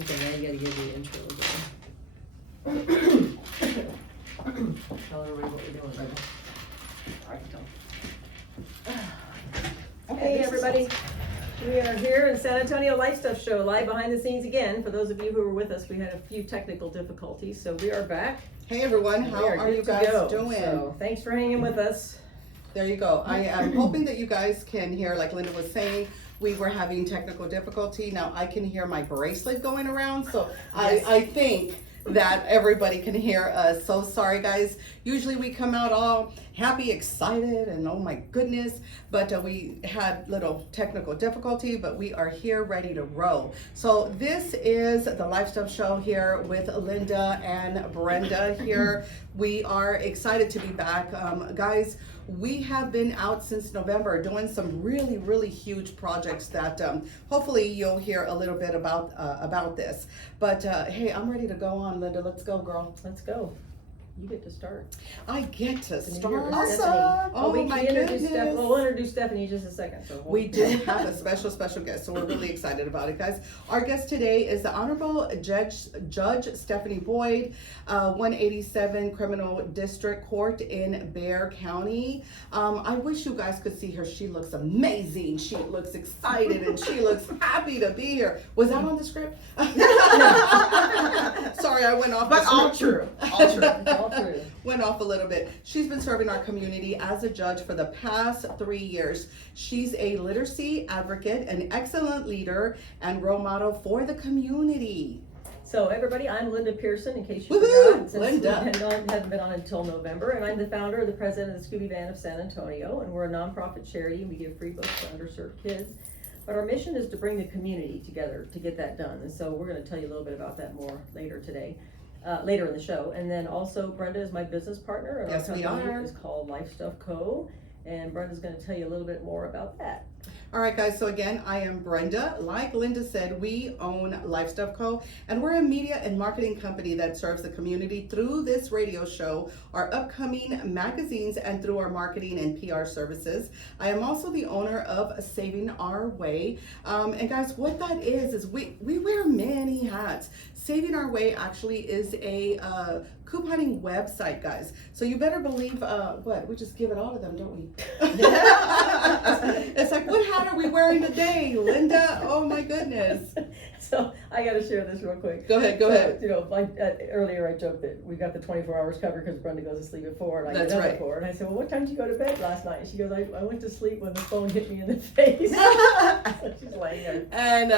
Okay, now you gotta give the intro again. Tell everybody what we're doing, Brenda. Hey everybody, we are here in San Antonio Life Stuff Show, live behind the scenes again. For those of you who were with us, we had a few technical difficulties, so we are back. Hey everyone, how are you guys doing? So, thanks for hanging with us. There you go. I am hoping that you guys can hear, like Linda was saying, we were having technical difficulty. Now I can hear my bracelet going around, so Yes. I think that everybody can hear us. So sorry guys. Usually we come out all happy, excited, and oh my goodness, but we had little technical difficulty, but we are here ready to roll. So this is the Life Stuff Show here with Linda and Brenda here. We are excited to be back. Guys, we have been out since November doing some really huge projects that hopefully you'll hear a little bit about this. But hey, I'm ready to go on, Linda. Let's go, girl. Let's go. You get to start. I get to start. Awesome. Oh my goodness. We'll introduce Stephanie in just a second. So we do have a special guest, so we're really excited about it, guys. Our guest today is the Honorable Judge Stephanie Boyd, 187 Criminal District Court in Bexar County. I wish you guys could see her. She looks amazing. She looks excited and she looks happy to be here. Was that on the script? Sorry, I went off. But the all script. true. All true. All true. Went off a little bit. She's been serving our community as a judge for the past 3 years. She's a literacy advocate, an excellent leader, and role model for the community. So everybody, I'm Linda Pearson, in case you Woohoo! forgot, since Linda. we hadn't been on until November, and I'm the founder and the president of the Scooby Band of San Antonio, and we're a nonprofit charity, and we give free books to underserved kids. But our mission is to bring the community together to get that done, and so we're going to tell you a little bit about that more later today. Later in the show. And then also Brenda is my business partner, and Yes, our we company are. is called Life Stuff Co. And Brenda's going to tell you a little bit more about that. All right, guys. So again, I am Brenda. Like Linda said, we own Life Stuff Co. And we're a media and marketing company that serves the community through this radio show, our upcoming magazines, and through our marketing and PR services. I am also the owner of Saving Our Way. And guys, what that is we wear many hats. Saving Our Way actually is a couponing website, guys. So you better believe, we just give it all to them, don't we? It's like, what hat are we wearing today, Linda? Oh my goodness. So I got to share this real quick. Go ahead. You know, like earlier I joked that we got the 24 hours covered because Brenda goes to sleep at 4 and I get up at 4. And I said, well, what time did you go to bed last night? And she goes, I went to sleep when the phone hit me in the face. So she's laying there. And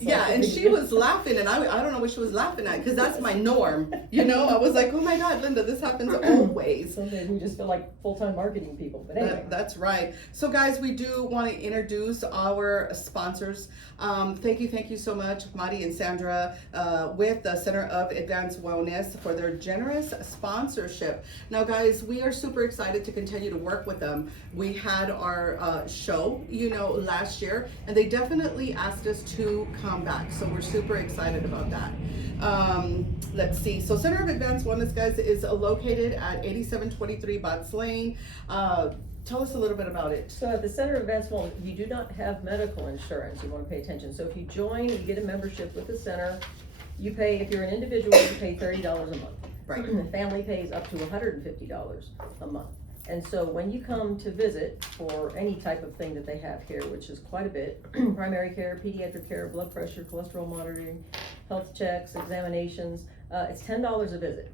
yeah, and she was laughing, and I don't know what she was laughing at, because that's my norm. You know, I was like, oh my God, Linda, this happens always. Sometimes we just feel like full-time marketing people. But anyway. That's right. So guys, we do want to introduce our sponsors. Thank you so much, Madi and Sandra, with the Center of Advanced Wellness for their generous sponsorship. Now guys, we are super excited to continue to work with them. We had our show, last year, and they definitely asked us to come back. So we're super excited about that. Let's see. So Center of Advanced Wellness, guys, is located at 8723 Botts Lane. Tell us a little bit about it. So at the Center of Advanced Wellness, if you do not have medical insurance, you want to pay attention. So if you join, you get a membership with the center. You pay, if you're an individual, you pay $30 a month. Right. The family pays up to $150 a month. And so when you come to visit for any type of thing that they have here, which is quite a bit, primary care, pediatric care, blood pressure, cholesterol monitoring, health checks, examinations, it's $10 a visit.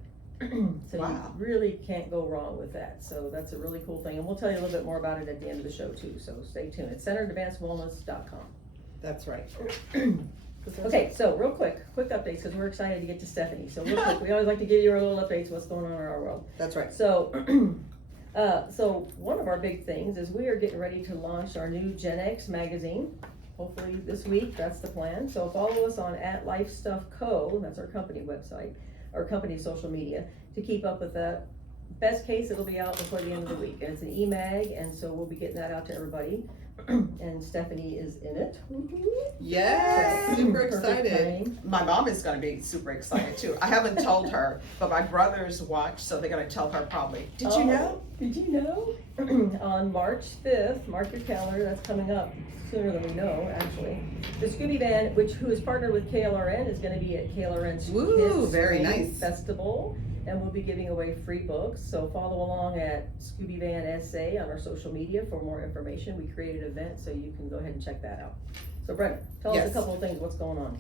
So Wow. You really can't go wrong with that. So that's a really cool thing. And we'll tell you a little bit more about it at the end of the show too. So stay tuned. It's centeradvancedwellness.com. That's right. Okay, so real quick updates because we're excited to get to Stephanie. So real quick, we always like to give you our little updates, what's going on in our world. That's right. So, so one of our big things is we are getting ready to launch our new GenX magazine. Hopefully this week, that's the plan. So follow us on @LifeStuffCo, that's our company website, our company social media, to keep up with that. Best case, it'll be out before the end of the week. And it's an e-mag, and so we'll be getting that out to everybody. and Stephanie is in it. Yes, super Perfect excited. timing. My mom is gonna be super excited too. I haven't told her, but my brothers watch, so they're gonna tell her probably. Did you know? Did you know? On March 5th, mark your calendar, that's coming up sooner than we know, actually. The Scooby Van, who is partnered with KLRN, is gonna be at KLRN's Woo, Kids very Reading nice. Festival, and we'll be giving away free books. So follow along at Scooby Van SA on our social media for more information. We created an event, so you can go ahead and check that out. So Brenda, tell us Yes. a couple of things, what's going on?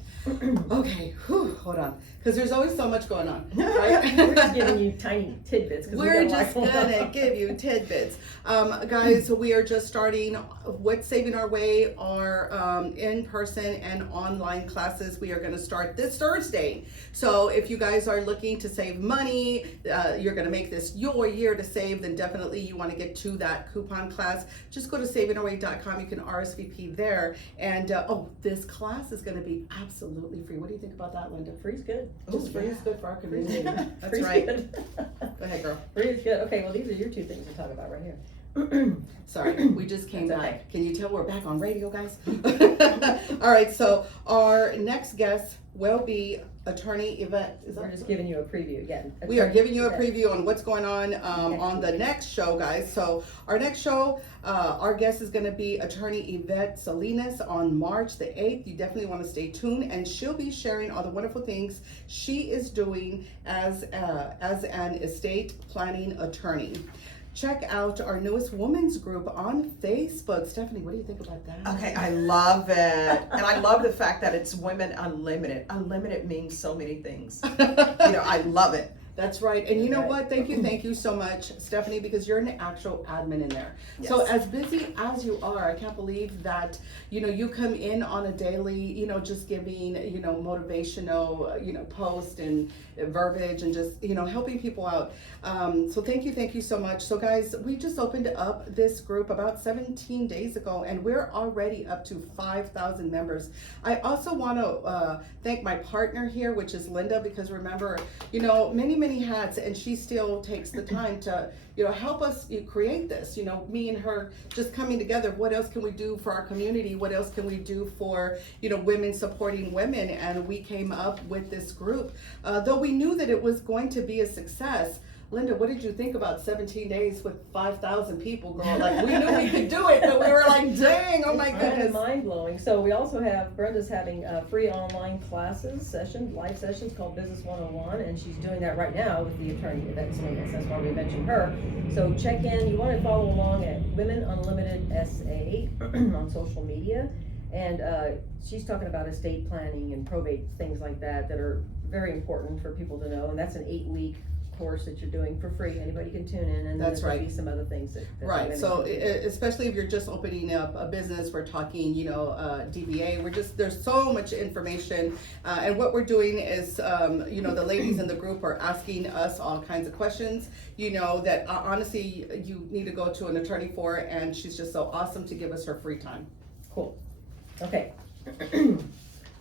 Okay, whew, hold on, because there's always so much going on. We're just giving you tiny tidbits. 'Cause We're we got a lot just going gonna on. give you tidbits. Guys, we are just starting What's Saving Our Way, our in-person and online classes. We are gonna start this Thursday. So if you guys are looking to save money, you're gonna make this your year to save, then definitely you wanna get to that coupon class. Just go to savingourway.com, you can RSVP there. And this class is gonna be absolutely free. What do you think about that, Linda? Free's good. Just free is good for our community. That's Free's right. good. Go ahead, girl. Free is good. Okay, well, these are your two things to talk about right here. Sorry, we just came That's back. okay. Can you tell we're back on radio, guys? All right, so our next guest will be attorney Yvette. Is that We're just giving you a preview again. we are giving you a Attorney preview on what's going on the next show, guys. So our next show, our guest is going to be attorney Yvette Salinas on March the 8th. You definitely want to stay tuned, and she'll be sharing all the wonderful things she is doing as an estate planning attorney. Check out our newest women's group on Facebook. Stephanie, what do you think about that? Okay, I love it. And I love the fact that it's Women Unlimited. Unlimited means so many things. I love it. That's right. And you know Right. what? Thank you so much, Stephanie, because you're an actual admin in there. So Yes. as busy as you are, I can't believe that, you come in on a daily, just giving, motivational, post and verbiage and just, helping people out. So thank you so much. So guys, we just opened up this group about 17 days ago, and we're already up to 5,000 members. I also want to thank my partner here, which is Linda, because remember, many hats, and she still takes the time to help us create this. Me and her just coming together. What else can we do for our community? What else can we do for women supporting women? And we came up with this group, though we knew that it was going to be a success. Linda, what did you think about 17 days with 5,000 people, girl? Like, we knew we could do it, but we were like, dang, oh my goodness. Mind blowing. So we also have, Brenda's having free online live sessions called Business 101, and she's doing that right now with the attorney Yvette Salinas. That's why we mentioned her. So check in. You want to follow along at Women Unlimited SA on social media. And she's talking about estate planning and probate, things like that are very important for people to know. And that's an 8-week course that you're doing for free. Anybody can tune in, and That's there'll right. be some other things that Right. women So can do. especially if you're just opening up a business, we're talking, DBA. There's so much information, and what we're doing is, the ladies in the group are asking us all kinds of questions. That honestly you need to go to an attorney for, and she's just so awesome to give us her free time. Cool. Okay.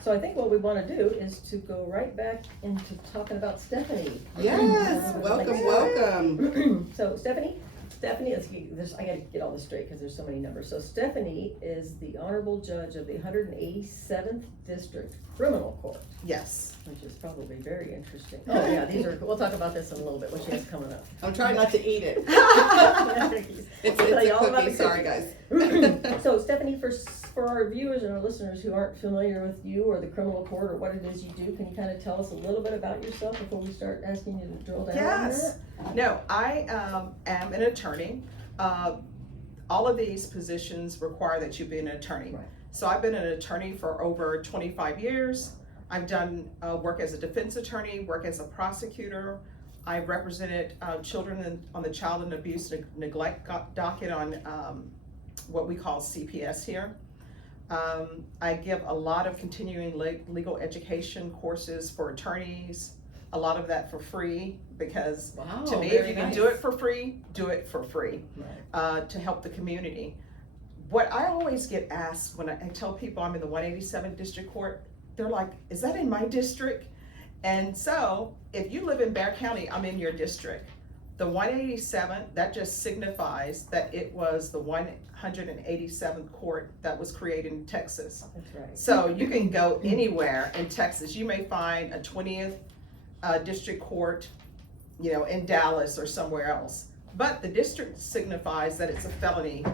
So I think what we want to do is to go right back into talking about Stephanie. Yes, welcome. So Stephanie, I gotta get all this straight because there's so many numbers. So Stephanie is the honorable judge of the 187th District Criminal Court, Yes. which is probably very interesting. Oh yeah, we'll talk about this in a little bit, what she has coming up. I'm trying not to eat it. It's I'll tell you a all about cookie, the sorry guys. So Stephanie, for our viewers and our listeners who aren't familiar with you or the criminal court or what it is you do, can you kind of tell us a little bit about yourself before we start asking you to drill down on Yes. that? No, I am an attorney. All of these positions require that you be an attorney. Right. So I've been an attorney for over 25 years. I've done work as a defense attorney, work as a prosecutor. I represented children on the child and abuse neglect docket on what we call CPS here. I give a lot of continuing legal education courses for attorneys, a lot of that for free, because Wow, to me, if very you can nice. do it for free, do it for free, Right. to help the community. What I always get asked when I tell people I'm in the 187th District Court, they're like, is that in my district? And so, if you live in Bexar County, I'm in your district. The 187, that just signifies that it was the 187th court that was created in Texas. That's right. So you can go anywhere in Texas. You may find a 20th district court, you know, in Dallas or somewhere else. But the district signifies that it's a felony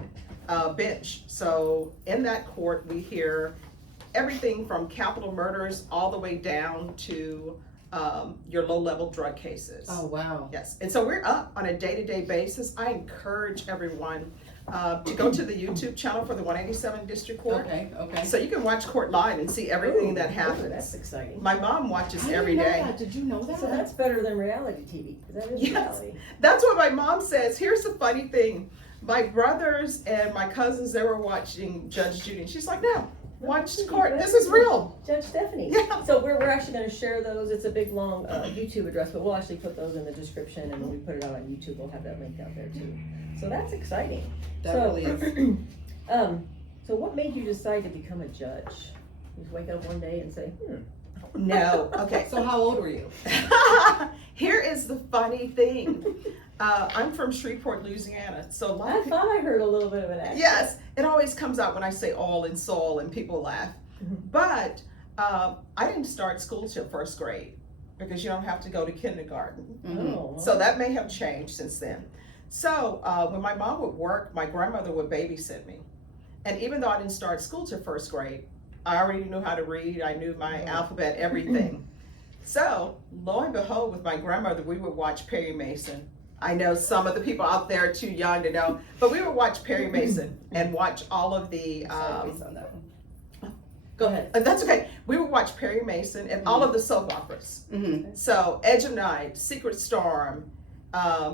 bench. So in that court, we hear everything from capital murders all the way down to your low-level drug cases. Oh, wow. Yes, and so we're up on a day-to-day basis. I encourage everyone to go to the YouTube channel for the 187 District Court. Okay, okay. So you can watch court live and see everything Ooh, that ooh, happens. That's exciting. My mom watches I didn't every know day. that. Did you know that? So that's better than reality TV, 'cause that is Yes. reality. That's what my mom says. Here's the funny thing. My brothers and my cousins, they were watching Judge Judy, and she's like, no, watch court. This is real. Judge Stephanie. Yeah. So we're actually gonna share those. It's a big, long YouTube address, but we'll actually put those in the description, and when we put it out on YouTube, we'll have that link out there too. So that's exciting. That So- really is. So what made you decide to become a judge? You just wake up one day and say, No, okay. So how old were you? Here is the funny thing. I'm from Shreveport, Louisiana, so a lot I of people, thought I heard a little bit of an accent. yes, it always comes out when I say all and soul and people laugh. But I didn't start school till first grade because you don't have to go to kindergarten. Mhm. Oh, So that may have changed since then. So when my mom would work, my grandmother would babysit me. And even though I didn't start school till first grade, I already knew how to read, I knew my alphabet, everything. So lo and behold, with my grandmother, we would watch Perry Mason. I know some of the people out there are too young to know, but we would watch Perry Mason and watch all of the, Sorry, we saw that one. Go ahead. that's okay. We would watch Perry Mason and all of the soap operas. Mm-hmm. So Edge of Night, Secret Storm,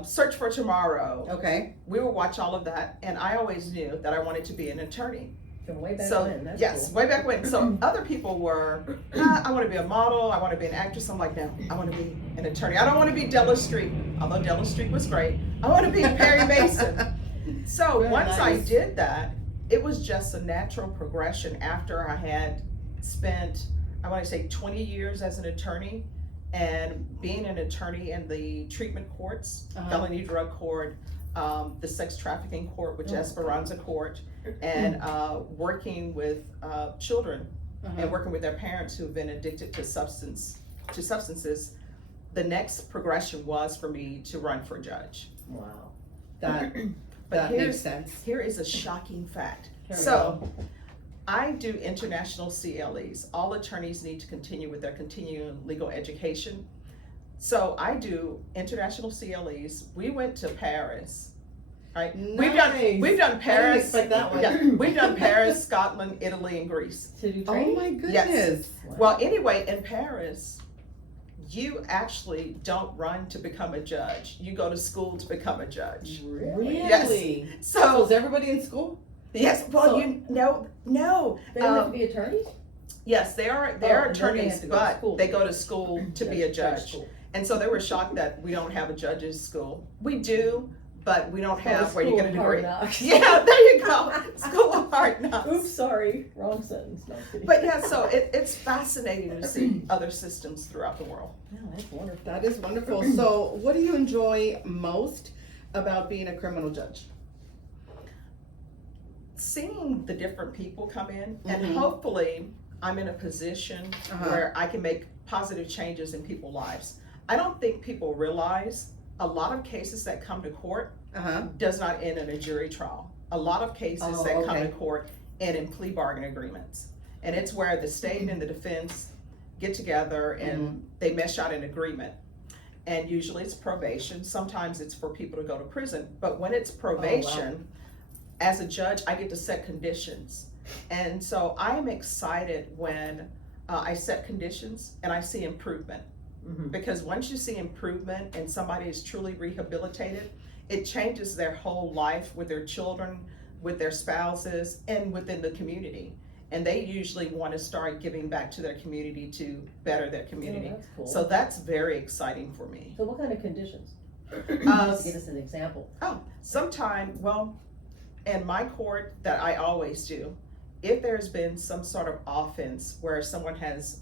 Search for Tomorrow. Okay. We would watch all of that, and I always knew that I wanted to be an attorney. From way back So when. That's yes, cool. way back when. So other people were, I want to be a model, I want to be an actress. I'm like, no, I want to be an attorney. I don't want to be Della Street, although Della Street was great. I want to be Perry Mason. So Very once I nice. did that, it was just a natural progression after I had spent, I want to say 20 years as an attorney, and being an attorney in the treatment courts, felony drug court, the sex trafficking court, which is Esperanza Court, and working with children and working with their parents who've been addicted to substances. The next progression was for me to run for judge. Wow. That But that makes here's, sense. here is a shocking fact. Here we So I do international CLEs. All attorneys need to continue with their continuing legal education. So I do international CLEs. We went to Paris. Right? Nice. We've done I didn't Paris. expect that one. Yeah, we've done Paris, Scotland, Italy, and Greece. To do Oh training? my goodness. Yes. Wow. Well, anyway, in Paris, you actually don't run to become a judge. You go to school to become a judge. Really? Yes. So So is everybody in school? yes, well, So- no. They don't have to be attorneys? Yes, they are Oh, and then they attorneys, have to go to school. but they go to school to be a judge. school. And so they were shocked that we don't have a judge's school. We do, but we don't Oh, have where you get a school of hard degree. knocks. Yeah, there you go. School of hard knocks. Oops, sorry, wrong sentence. No, I'm kidding. But yeah, so it's fascinating to see other systems throughout the world. No, that's wonderful. That is wonderful. So what do you enjoy most about being a criminal judge? Seeing the different people come in, and Mhm. hopefully I'm in a position Uh-huh. where I can make positive changes in people's lives. I don't think people realize a lot of cases that come to court Uh-huh. does not end in a jury trial. A lot of cases Oh, that come okay. to court end in plea bargain agreements. And it's where the state and the defense get together and they mesh out an agreement. And usually it's probation. Sometimes it's for people to go to prison. But when it's probation, as a judge, I get to set conditions. And so I am excited when I set conditions and I see improvement. Mhm. Because once you see improvement and somebody is truly rehabilitated, it changes their whole life with their children, with their spouses, and within the community. And they usually want to start giving back to their community to better their community. Oh, that's cool. So that's very exciting for me. So what kind of conditions? Uh, Just give us an example. Oh, sometime, well, in my court that I always do, if there's been some sort of offense where someone has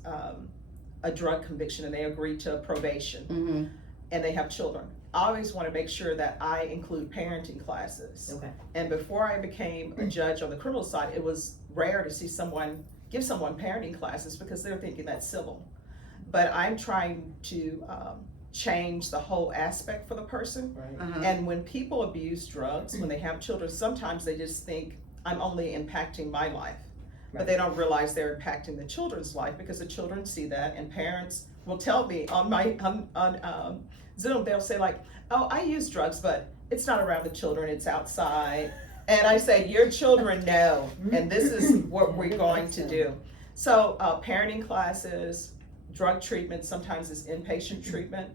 a drug conviction and they agree to probation Mm-hmm. and they have children, I always want to make sure that I include parenting classes. Okay. And before I became a judge on the criminal side, it was rare to see someone give someone parenting classes because they're thinking that's civil. But I'm trying to change the whole aspect for the person. Right. And when people abuse drugs, when they have children, sometimes they just think I'm only impacting my life. But they don't realize they're impacting the children's life, because the children see that, and parents will tell me on Zoom, they'll say like, oh, I use drugs, but it's not around the children, it's outside. And I say, your children know, and this is what we're going to do. So parenting classes, drug treatment, sometimes it's inpatient treatment.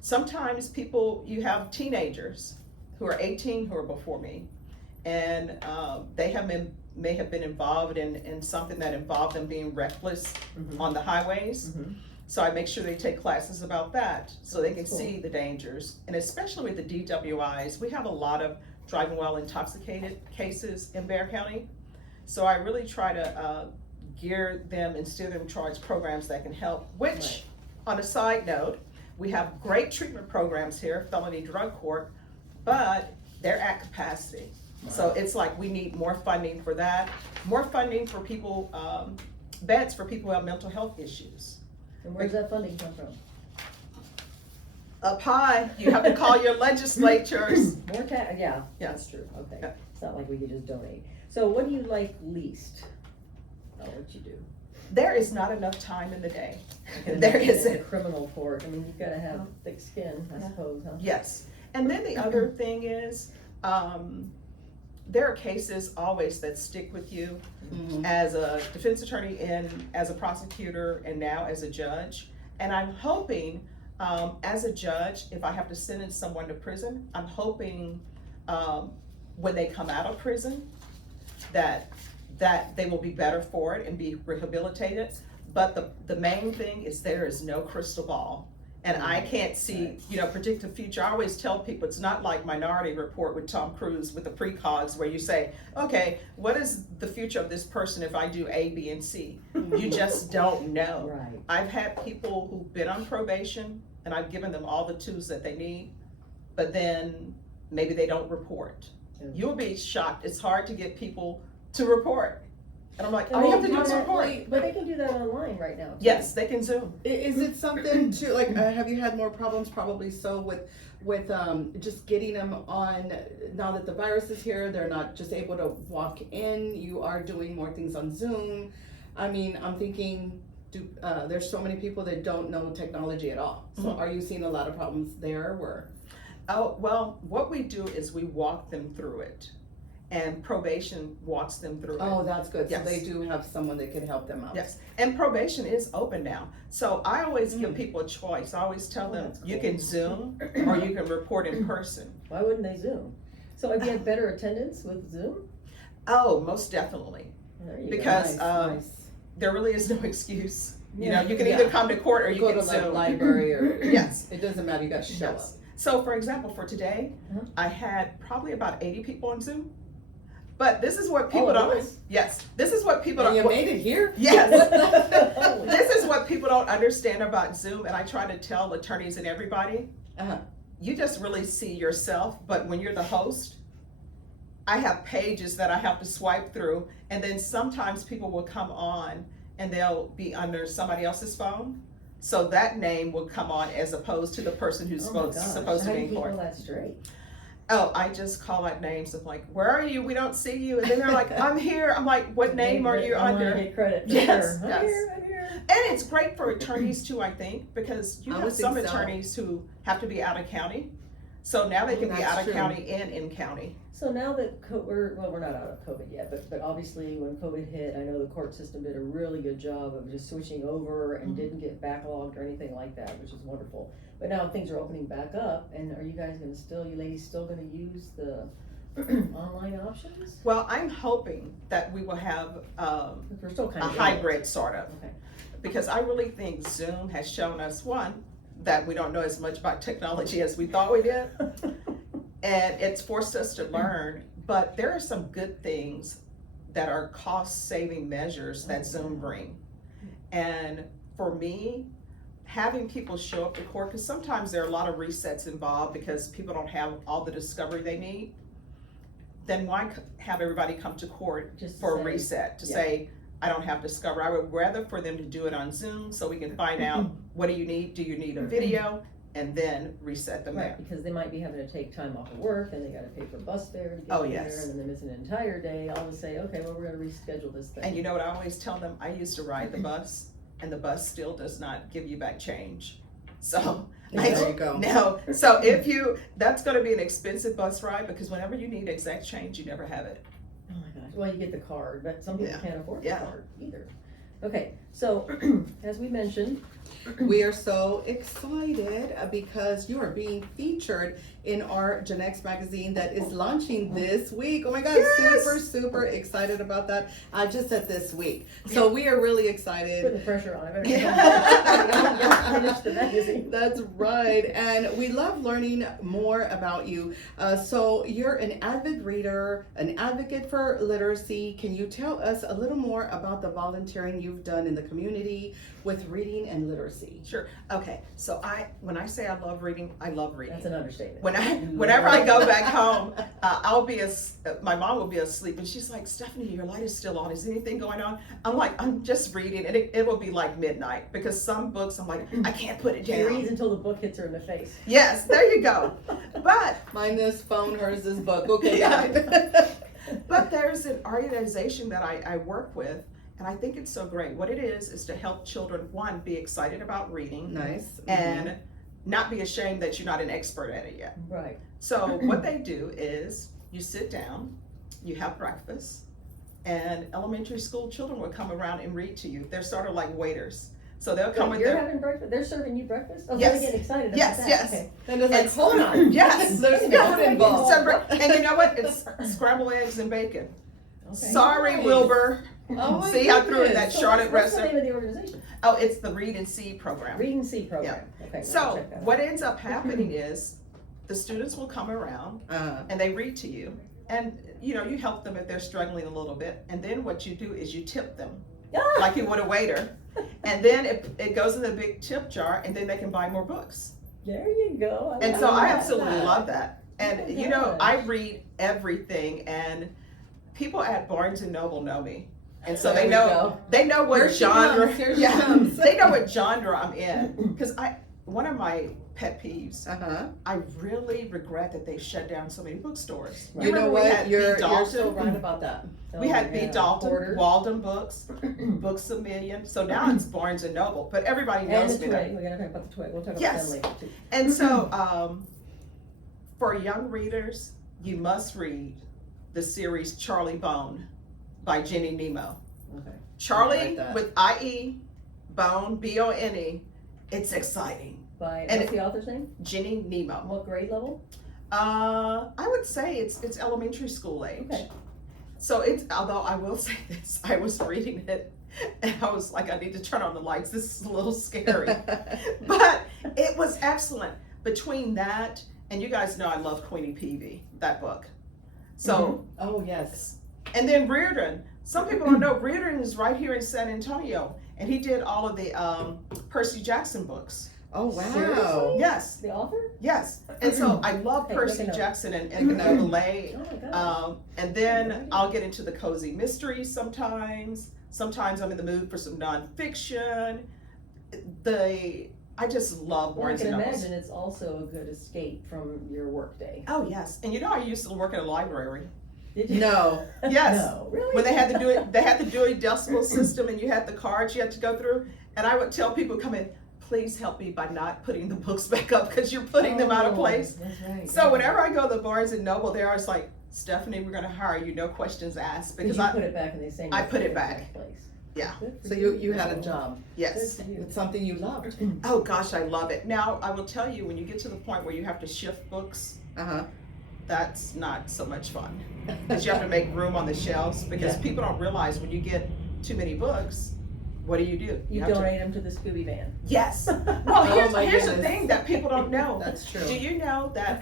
Sometimes you have teenagers who are 18 who are before me, and they may have been involved in something that involved them being reckless on the highways. So I make sure they take classes about that, so they can see the dangers. And especially with the DWIs, we have a lot of driving while intoxicated cases in Bexar County. So I really try to gear them and steer them towards programs that can help, which, on a side note, we have great treatment programs here, felony drug court, but they're at capacity. So it's like we need more funding for that, more funding for people, beds for people who have mental health issues. And where's that funding come from? Up high, you have to call your legislatures. More yeah, that's true, okay. Yeah. It's not like we could just donate. So what do you like least about what you do? There is not enough time in the day. I can There imagine isn't. in a criminal court, I mean, you've gotta have thick skin, I suppose, huh? Yes, and then the other thing is, there are cases always that stick with you as a defense attorney and as a prosecutor and now as a judge. And I'm hoping, as a judge, if I have to sentence someone to prison, I'm hoping when they come out of prison that they will be better for it and be rehabilitated. But the main thing is there is no crystal ball. And I can't see, predict the future. I always tell people it's not like Minority Report with Tom Cruise with the precogs where you say, okay, what is the future of this person if I do A, B, and C? You just don't know. Right. I've had people who've been on probation and I've given them all the tools that they need, but then maybe they don't report. Yeah. You'll be shocked. It's hard to get people to report. And I'm like, all you have to do is report. But they can do that online right now, too. Yes, they can Zoom. Is it something to, like, have you had more problems? Probably so with just getting them on, now that the virus is here, they're not just able to walk in, you are doing more things on Zoom. I mean, I'm thinking, there's so many people that don't know technology at all. So are you seeing a lot of problems there where? Oh, well, what we do is we walk them through it. And probation walks them through it. Oh, that's good. Yes. So they do have someone that can help them out. Yes, and probation is open now. So I always give people a choice. I always tell them, that's you cool. can Zoom or you can report in person. Why wouldn't they Zoom? So have you had better attendance with Zoom? Oh, most definitely. There you Because Nice. there really is no excuse. Yeah. You can either come to court or you Go can to the Zoom. library or. Yes. It doesn't matter, you got to show up. Yes. So for example, for today, Uh-huh. I had probably about 80 people on Zoom. But this is what people it don't. was? Yes, this is what people And don't. you made it here? Yes. Holy This is what people don't understand about Zoom, and I try to tell attorneys and everybody. Uh-huh. You just really see yourself, but when you're the host, I have pages that I have to swipe through, and then sometimes people will come on and they'll be under somebody else's phone. So that name will come on as opposed to the person who's Oh my gosh. supposed to How be do in you court. keep all that straight? Oh, I just call out names of like, where are you? We don't see you. And then they're like, I'm here. I'm like, what name are you I wanna under? get credit for Yes, sure. yes. I'm here. And it's great for attorneys too, I think, because you I have would some think so. attorneys who have to be out of county. So now they can be That's out of true. county and in county. So now that we're not out of COVID yet, but obviously when COVID hit, I know the court system did a really good job of just switching over and didn't get backlogged or anything like that, which is wonderful. But now things are opening back up, and are you guys you ladies still gonna use the online options? Well, I'm hoping that we will have We're still a kind of hybrid sort of, Okay. because I really think Zoom has shown us, one, that we don't know as much about technology as we thought we did. And it's forced us to learn, but there are some good things that are cost-saving measures that Zoom bring. And for me, having people show up to court, because sometimes there are a lot of resets involved because people don't have all the discovery they need, then why have everybody come to court Just for a say, reset to yeah. say, I don't have discovery. I would rather for them to do it on Zoom so we can find out what do you need? Do you need a video? And then reset them there. Right, because they might be having to take time off of work and they gotta pay for bus fare to get Oh, there, yes. and then they're missing an entire day, all of a say, okay, well, we're gonna reschedule this thing. And you know what I always tell them? I used to ride the bus, and the bus still does not give you back change. So, There you go. no. So that's gonna be an expensive bus ride, because whenever you need exact change, you never have it. Oh my gosh, well, you get the card, but some people Yeah. can't afford the Yeah. card either. Okay, so, as we mentioned, We are so excited because you are being featured in our GenX magazine that is launching this week. Oh my God, Yes! super excited about that. I just said this week. So we are really excited. putting the pressure on, I better Yeah. finish the magazine. That's right. And we love learning more about you. So you're an avid reader, an advocate for literacy. Can you tell us a little more about the volunteering you've done in the community with reading and literacy? Sure. Okay. So when I say I love reading, I love reading. That's an understatement. Whenever I go back home, my mom will be asleep, and she's like, Stephanie, your light is still on. Is anything going on? I'm like, I'm just reading, and it will be like midnight, because some books I'm like, I can't put it She down. reads until the book hits her in the face. Yes, there you go. But Mine is phone, hers is book. Okay, Yeah. got it. But there's an organization that I work with, and I think it's so great. What it is to help children, one, be excited about reading, Nice. and not be ashamed that you're not an expert at it yet. Right. So what they do is you sit down, you have breakfast, and elementary school children will come around and read to you. They're sort of like waiters. So they'll come with You're their, having breakfast, they're serving you breakfast? Oh, Yes. so they get excited about Yes, that, yes. okay. And it's like, And- hold on. Yes. There's Yeah. food involved. and you know what? It's scrambled eggs and bacon. Okay. Sorry, Nice. Wilbur. Oh my See, I threw in that goodness. So Charlotte what's the recipe. name of the organization? Oh, it's the Read and See program. Read and See program. Okay, I'll So check that out. what ends up happening is the students will come around and they read to you, and you help them if they're struggling a little bit, and then what you do is you tip them Ah! like you would a waiter, and then it goes in the big tip jar, and then they can buy more books. There you go. And love so I that. absolutely love that. And Oh my you know, gosh. I read everything, and people at Barnes and Noble know me. And so There they we know go. they know what Here she genre comes, here she comes. they know what genre I'm in. Because one of my pet peeves, I really regret that they shut down so many bookstores. Right. You know remember we what? had You're B. Dalton? so right about that. We had B. yeah. Dalton, Porter. Walden Books, Books A Million. So now it's Barnes and Noble, but everybody And knows the me. Twig, we're gonna talk about the Twig, we'll talk about Yes. them later too. And so, for young readers, you must read the series Charlie Bone by Jenny Nemo. Okay. Charlie like that. with I-E, Bone, B-O-N-E. It's exciting. By, And what's the author's name? Jenny Nemo. What grade level? I would say it's elementary school age. Okay. So although I will say this, I was reading it and I was like, I need to turn on the lights. This is a little scary. But it was excellent. Between that, and you guys know I love Queenie Peavy, that book. So, Oh, yes. and then Reardon. Some people don't know Reardon is right here in San Antonio, and he did all of the Percy Jackson books. Oh, wow. Seriously? Yes, The author? yes. And so I love Hey, Percy make a note. Jackson and Malay. Oh my gosh. And then I'll get into the cozy mysteries sometimes. Sometimes I'm in the mood for some nonfiction. I just love Well, I Barnes can and Nobles. imagine it's also a good escape from your workday. Oh yes, and I used to work at a library. Did you? No. Yes. No, really? When they had the Dewey Decimal System, and you had the cards you had to go through, and I would tell people come in, please help me by not putting the books back up because you're putting them out of Oh, place. That's right. So whenever I go to Barnes and Noble, they're always like, Stephanie, we're going to hire you, no questions asked, Because because you put it back in the same. I put it exact back. Place. Yeah. Good for So you had a Good job. yes. for you. It's something you loved. Oh gosh, I love it. Now I will tell you, when you get to the point where you have to shift books, Uh-huh. that's not so much fun because you have to make room on the shelves because Yeah. people don't realize when you get too many books, what do? You have to- donate them to the Scooby van. Yes. Well, Oh, my here's the goodness. thing that people don't know. That's true. Do you know that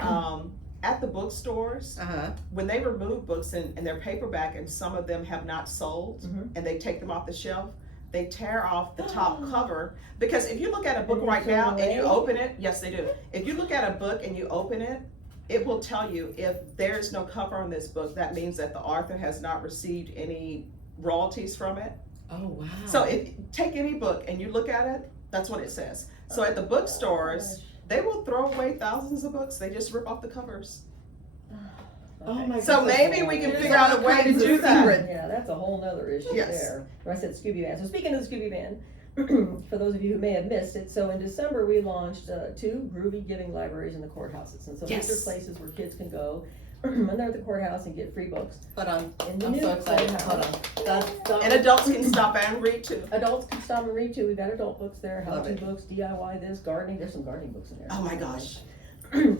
at the bookstores, Uh-huh. when they remove books and they're paperback and some of them have not sold Mhm. and they take them off the shelf, they tear off the top cover, because if you look at a book And they right throw it now and you away? open it, yes they do. If you look at a book and you open it, it will tell you if there's no cover on this book, that means that the author has not received any royalties from it. Oh, wow. So if take any book and you look at it, that's what it says. So at the bookstores, they will throw away thousands of books. They just rip off the covers. Oh my So goodness. maybe we can There's figure out a all way to kinds of do that. secret. Yeah, that's a whole nother issue Yes. there. When I said Scooby Van. So speaking of the Scooby Van, for those of you who may have missed it, so in December we launched 2 Groovy Giving Libraries in the courthouses. And so Yes. these are places where kids can go when they're at the courthouse and get free books. Hold on. In the I'm new so excited. courthouse. Hold on. That's And adults can stop and read too. Adults can stop and read too. We've got adult books there, Love how-to it. books, DIY this, gardening. There's some gardening books in there. Oh my gosh.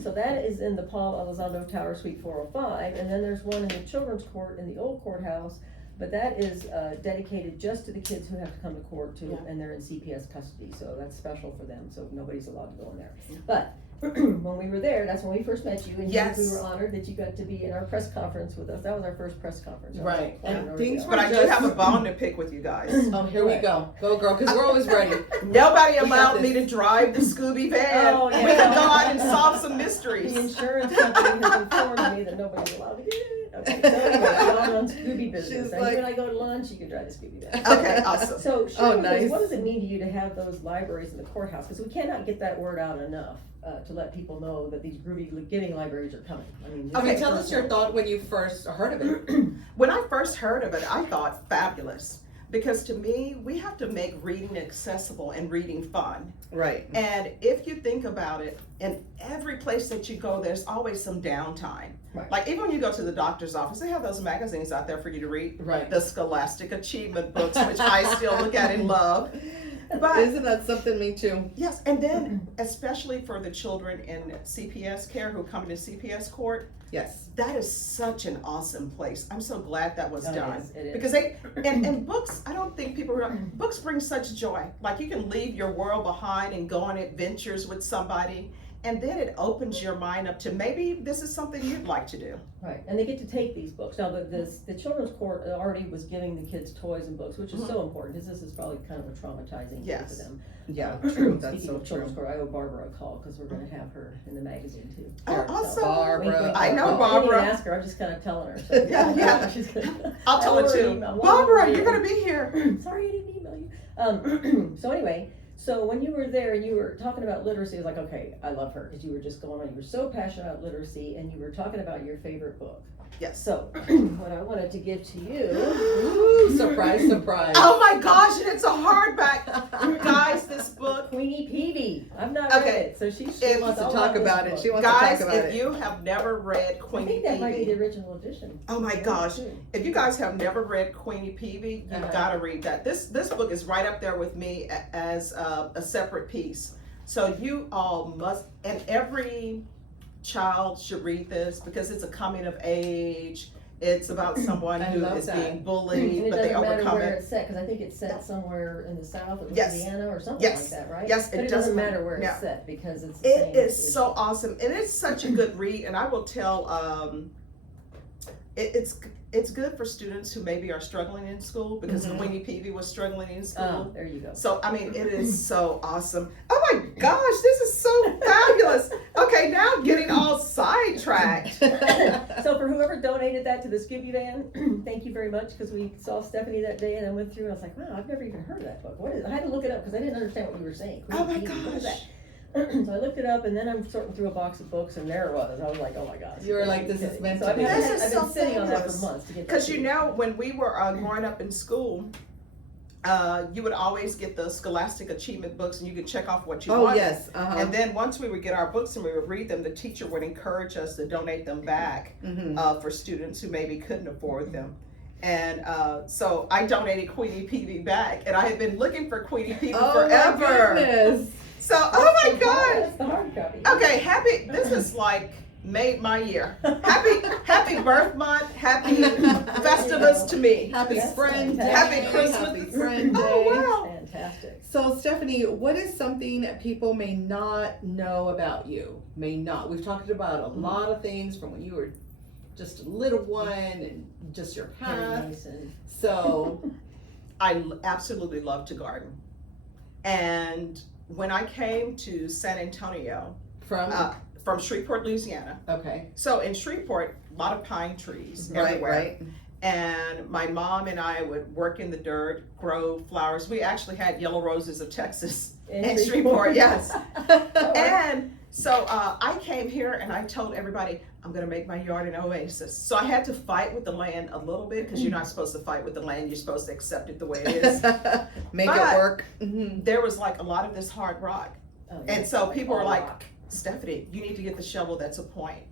So that is in the Paul Elizondo Tower Suite 405, and then there's one in the children's court in the old courthouse, but that is dedicated just to the kids who have to come to court too, Yeah. and they're in CPS custody, so that's special for them, so nobody's allowed to go in there. Yeah. But when we were there, that's when we first met you, and Yes. we were honored that you got to be in our press conference with us. That was our first press conference. Right. I don't And know things where But I do Just- have a bone to pick with you guys. Oh, here we go. Go, girl, because we're always ready. Nobody We got allowed me this. to drive the Scooby van. Oh, yeah. We could go out and solve some The mysteries. insurance company has informed me that nobody's allowed to get in. Okay, so anyway, y'all run Scooby business. She's And like- when I go to lunch, you can drive the Scooby van. Okay, awesome. So, share with us, nice. what does it mean to you to have those libraries in the courthouse? Because we cannot get that word out enough to let people know that these Groovy Giving Libraries are coming. I mean, this Okay, is tell us your personal. thought when you first heard of it. When I first heard of it, I thought fabulous. Because to me, we have to make reading accessible and reading fun. Right. And if you think about it, in every place that you go, there's always some downtime. Right. Like even when you go to the doctor's office, they have those magazines out there for you to read. Right. The Scholastic Achievement books, which I still look at and love. But Isn't that something? Me too. yes, and then especially for the children in CPS care who come into CPS court, Yes. that is such an awesome place. I'm so glad that was Oh, it done. is, it is. Because they and books, I don't think people realize, books bring such joy. Like you can leave your world behind and go on adventures with somebody, and then it opens your mind up to maybe this is something you'd like to do. Right, and they get to take these books. Now, the children's court already was giving the kids toys and books, which is so important, because this is probably kind of a traumatizing thing for Yes. them. Yeah. True. That's Speaking so of children's true. court, I owe Barbara a call, because we're gonna have her in the magazine too. Oh, So, awesome. Barbara. wink, wink, I know wink. Barbara. I didn't ask her, I'm just kind of telling her. So, Yeah, yeah. She's gonna, I'll tell her I'll too. email- Barbara, you're gonna be here. Sorry, I didn't email you. So anyway, so when you were there and you were talking about literacy, I was like, okay, I love her, because you were just going on, you were so passionate about literacy, and you were talking about your favorite book. Yes. So, what I wanted to give to you, Ooh, surprise, surprise. Oh my gosh, and it's a hardback. Guys, this book. Queenie Peavy. I've not read Okay. it, so she If- wants to all talk about about this it. book. She wants to Guys, talk about if it. you have never read I Queenie think that might be Peavy, the original edition. oh my gosh. too. If you guys have never read Queenie Peavy, you've Uh-huh. got to read that. This book is right up there with me as a separate piece. So you all must, and every child should read this because it's a coming of age. It's about someone I who love is that. being And bullied, it but they doesn't matter overcome where it. it's set, because I think it's set somewhere in the south of Yes. Louisiana or something Yes. like that, right? Yes, But it it doesn't doesn't matter where yeah. it's set, because it's the It same is issue. so awesome, and it's such a good read. And I will tell, it's good for students who maybe are struggling in school because Mhm. Queenie Peavy was struggling in Oh, school. there you go. So I mean, it is so awesome. Oh my gosh, this is so fabulous. Okay, now I'm getting all sidetracked. So for whoever donated that to the Scooby Van, thank you very much, because we saw Stephanie that day and I went through and I was like, wow, I've never even heard of that book. What is it? I had to look it up because I didn't understand what you were saying. Oh my Queenie Peavy, what is gosh. that? So I looked it up, and then I'm sorting through a box of books, and there it was. I was like, oh my gosh. You were like, this is kidding. meant So to I've be. been, This is I've been so sitting on that fabulous. for months to get Because that you to know, when we were growing up in school, you would always get the Scholastic Achievement books, and you could check off what you Oh, wanted. yes. Uh-huh. And then once we would get our books and we would read them, the teacher would encourage us to donate them back Mhm. for students who maybe couldn't afford them. And so I donated Queenie Peavy back, and I had been looking for Queenie Peavy Oh, forever. my goodness. So, oh my That's God. the hard copy. Okay, this is like made my year. Happy birth month, happy Festivus to me. Happy Yes, Friend Day. fantastic. Happy Christmas. Happy Friend Day. Oh wow. Fantastic. So, Stephanie, what is something that people may not know about you? May not. We've talked about a lot of things from when you were just a little one and just your Very path. nice and So, absolutely love to garden. And when I came to San Antonio, from Shreveport, Louisiana. Okay. So in Shreveport, a lot of pine trees Right, everywhere. right. And my mom and I would work in the dirt, grow flowers. We actually had yellow roses of Texas in Shreveport, yes. And so I came here and I told everybody, I'm gonna make my yard an oasis. So I had to fight with the land a little bit, because you're not supposed to fight with the land, you're supposed to accept it the way it is. Make But it work. there was like a lot of this hard rock. Oh, yeah. And so people were like, rock. Stephanie, you need to get the shovel, that's a point.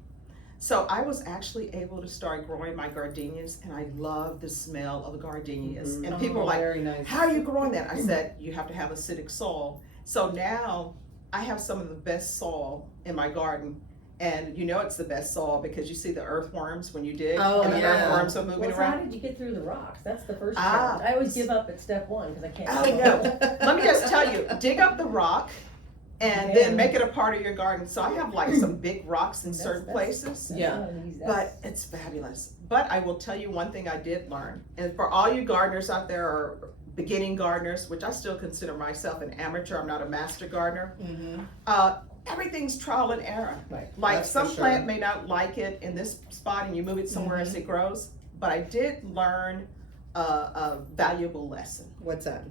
So I was actually able to start growing my gardenias, and I love the smell of gardenias. And people were like, very nice. how are you growing that? I said, you have to have acidic soil. So now I have some of the best soil in my garden. And you know it's the best soil because you see the earthworms when you dig, and the earthworms are moving Well, so how around. did you get through the rocks? That's the first challenge. I always give up at step one because I can't. Oh no, let me just tell you, dig up the rock and then make it a part of your garden. So I have like some big rocks in certain places, Yeah. but it's fabulous. But I will tell you one thing I did learn, and for all you gardeners out there, or beginning gardeners, which I still consider myself an amateur, I'm not a master gardener, everything's trial and error. Right. Like That's some for sure. plant may not like it in this spot and you move it somewhere as it grows, but I did learn a valuable lesson. What's that?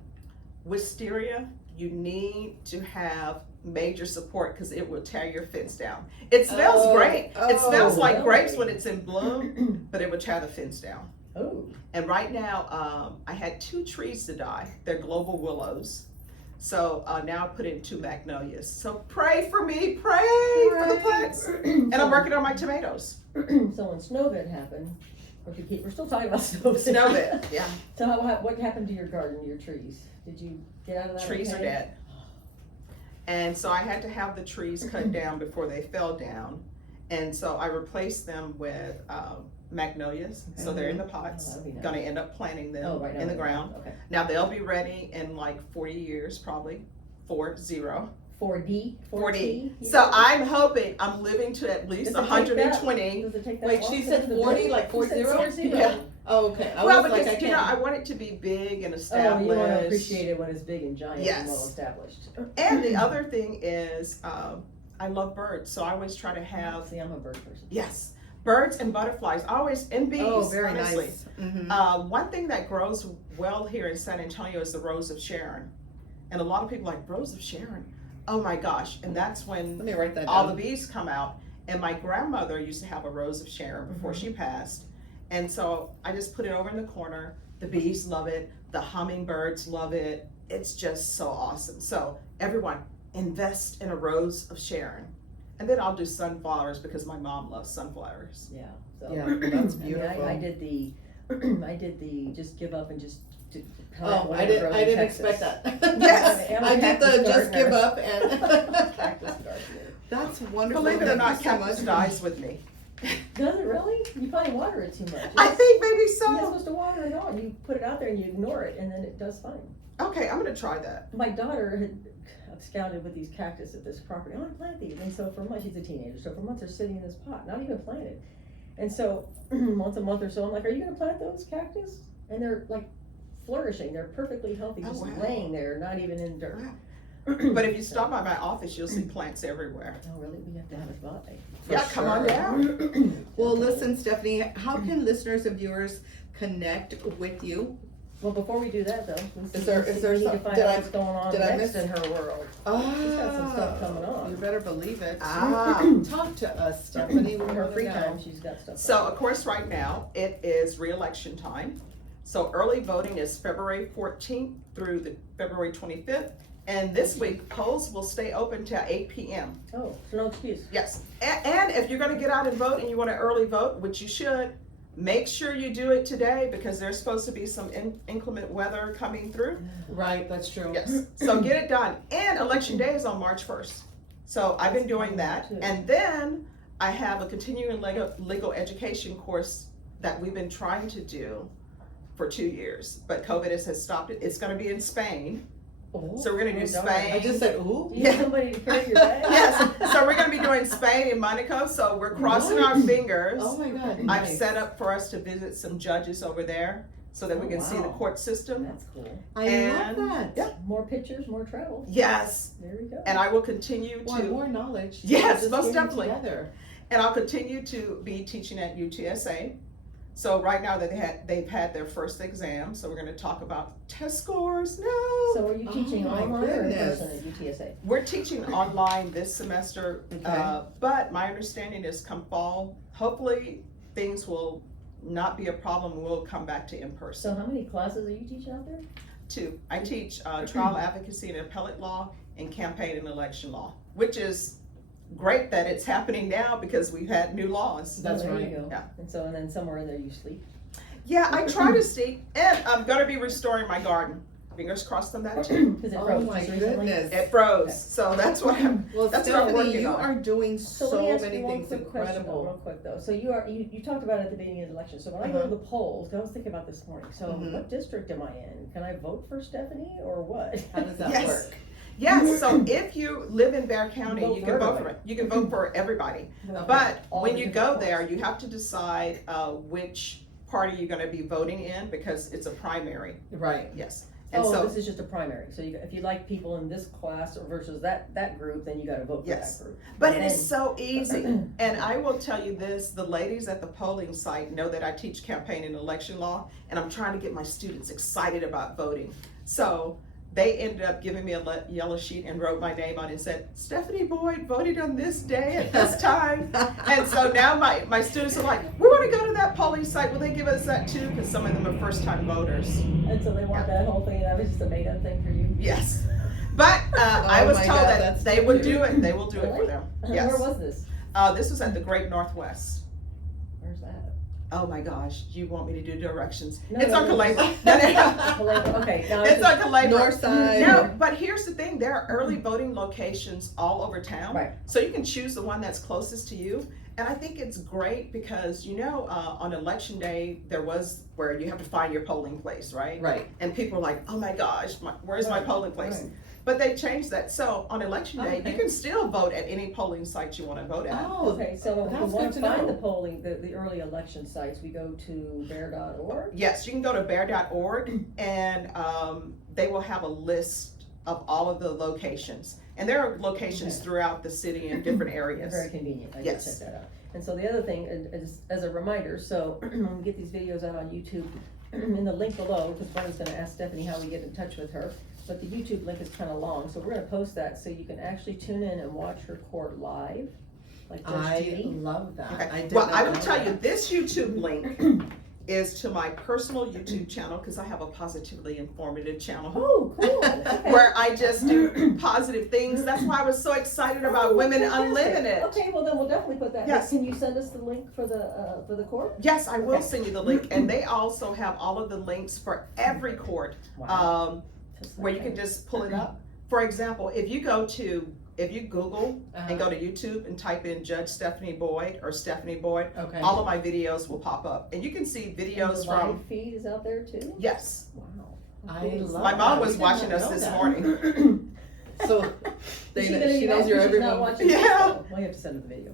Wisteria, you need to have major support because it will tear your fence down. It smells great. It smells like really? grapes when it's in bloom, but it will tear the fence down. Oh. And right now, I had 2 trees to die. They're global willows. So now I put in 2 magnolias. So pray for me, pray for the plants. And I'm working on my tomatoes. So when Snowvid happened, we're still talking about Snowvid. Snowvid, yeah. So what happened to your garden, your trees? Did you get out of that? Trees are okay? dead. And so I had to have the trees cut down before they fell down. And so I replaced them with magnolias. So they're in the pots. Oh, that'd be nice. Gonna end up planting them Oh, right now in the they're ground. Okay. Now they'll be ready in like 40 years, probably. 40. 4D? 40. So I'm hoping I'm living to at least Does it take that? 120. Does it take that Wait, long she to said get to the 40, building? like You said 40? 40? Yeah. Oh, okay. I Well, was because like, you know, I want it to be big and Oh, established. you want to appreciate it when it's big and giant Yes. and well established. And the other thing is, I love birds, so I always try to have, See, I'm a bird person. yes, birds and butterflies, always, and bees, oh, very honestly. nice. Mm-hmm. One thing that grows well here in San Antonio is the Rose of Sharon. And a lot of people are like, Rose of Sharon? Oh my gosh, and that's when Let me write that all down. the bees come out. And my grandmother used to have a Rose of Sharon before she passed. And so I just put it over in the corner. The bees love it. The hummingbirds love it. It's just so awesome. So everyone, invest in a Rose of Sharon. And then I'll do sunflowers because my mom loves sunflowers. Yeah. So. Yeah, well, that's I mean, beautiful. I did the, I did the just give up and just. Oh, I didn't expect that. Yes, I did the just give up and. Cactus gardener. That's wonderful. Believe it or Thank not, you so cactus much. dies with me. Does it really? You probably water it too much. I think maybe You're not so. supposed to water it all. You put it out there and you ignore it, and then it does fine. Okay, I'm gonna try that. My daughter had scouted with these cactus at this property. I want to plant these, and so for months, she's a teenager, so for months they're sitting in this pot, not even planted. And so once a month or so, I'm like, "Are you gonna plant those cactus?" And they're like flourishing. They're perfectly healthy, Oh, just wow. laying there, not even in dirt. Wow. But if you stop by my office, you'll see plants everywhere. Oh, really? We have to have it bought. Yeah, come on down. Well, listen, Stephanie, how can listeners and viewers connect with you? Well, before we do that, though, Is there we need to some- find did out I- what's going on did I next miss- in her world. Oh, She's got some stuff coming on. You better believe it. Ah. Talk to us, Stephanie. In We her wanna free know. time, she's got stuff. So, of course, right now, it is re-election time. So early voting is February 14th through the February 25th. And this week, polls will stay open till 8 p.m. Oh, so no excuse. Yes, and if you're gonna get out and vote and you want to early vote, which you should, make sure you do it today because there's supposed to be some inclement weather coming through. Right, that's true. Yes, so get it done. And election day is on March 1st. So I've been doing that. And then I have a continuing legal education course that we've been trying to do for 2 years, but COVID has stopped it. It's gonna be in Spain. Oh, So we're gonna do darn. Spain. I just said, ooh. Do you need somebody to carry your bag? Yes, so we're gonna be doing Spain and Monaco, so we're crossing our fingers. Oh my God. I've nice. set up for us to visit some judges over there so that we Oh, can see the wow. court system. That's cool. I And- love that. yeah. More pictures, more travel. Yes, There we go. and I will continue Well, to, more knowledge. Yes, Just most getting definitely. Together. and I'll continue to be teaching at UTSA. So right now that they've had their first exam, so we're gonna talk about test scores. No! So are you teaching Oh, my online or in goodness. person at UTSA? We're teaching online this semester, Okay. but my understanding is come fall, hopefully things will not be a problem. We'll come back to in person. So how many classes are you teaching out there? Two, I teach trial advocacy and appellate law and campaign and election law, which is great that it's happening now because we've had new laws. That's Oh, there right. you go. Yeah. And then somewhere in there you sleep. Yeah, I try to see, and I'm gonna be restoring my garden. Fingers crossed on that too. Because it Oh froze my just recently. It goodness. froze, so that's what I'm, Well, that's what I'm Stephanie, working you on. are doing So so let me ask many you one things quick question, though, incredible. real quick though. So you talked about it at the beginning of the election. So when I go to the polls, 'cause I was thinking about this morning. So Mhm. what district am I in? Can I vote for Stephanie or what? How does that Yes. work? Yes, so if you live in Bexar County, Vote you for can vote for everybody. it. You can vote for everybody. Okay. But All when the you different go there, parts. you have to decide which party you're gonna be voting in because it's a primary, Right. yes. And Oh, so, this is just a primary. So if you like people in this class or versus that group, then you gotta vote for Yes. that group. but it And is then- so easy. And I will tell you this, the ladies at the polling site know that I teach campaign and election law, and I'm trying to get my students excited about voting. So they ended up giving me a yellow sheet and wrote my name on it and said, Stephanie Boyd voted on this day at this time. And so now my students are like, we want to go to that polling site. Will they give us that too? Because some of them are first time voters. And so they want that whole thing, that was just a made up thing for you? Yes. But I Oh was my told God, that that's they so would cute. do it. They will do it for Really? them. Where Yes. was this? This was at the Great Northwest. Where's that? Oh my gosh, you want me to do directions? No, It's no, on no, Calabria. just- No, no, no. Okay, now It's on Calabria. North side. No, but here's the thing, there are early voting locations all over town. Right. So you can choose the one that's closest to you. And I think it's great because, on election day, there was where you have to find your polling place, right? Right. And people are like, oh my gosh, where's my Right, polling place? right. But they changed that. So on election day, Okay. you can still vote at any polling site you want to vote at. Oh, Okay, so if we that's want good to to find know. the polling, the early election sites, we go to bear.org. Yes, you can go to bear.org and they will have a list of all of the locations. And there are locations Okay. throughout the city in different areas. Very convenient, I did Yes. check that out. And so the other thing is, as a reminder, so when we get these videos out on YouTube, in the link below, because Brenda's gonna ask Stephanie how we get in touch with her, but the YouTube link is kinda long, so we're gonna post that so you can actually tune in and watch her court live, like Judge I Judy. love that. Okay. I did Well, not I will know tell that. you, this YouTube link is to my personal YouTube channel because I have a positively informative channel Oh, cool, okay. where I just do positive things. That's why I was so excited about Oh, Women fantastic. Unlimited. Okay, well then we'll definitely put that, Yes. can you send us the link for the court? Yes, I will Okay. send you the link. And they also have all of the links for every court Just where you like can just pull it up. For example, if you Google and go Uh-huh. to YouTube and type in Judge Stephanie Boyd or Stephanie Boyd, Okay. all of my videos will pop up. And you can see And videos the from, live feed is out there too? yes. Wow. I love My mom that. was We did watching not us know this that. morning. So Is they, she gonna be she mad knows you're because she's not everyone. watching this? Yeah. Oh, well, you have to send her the video.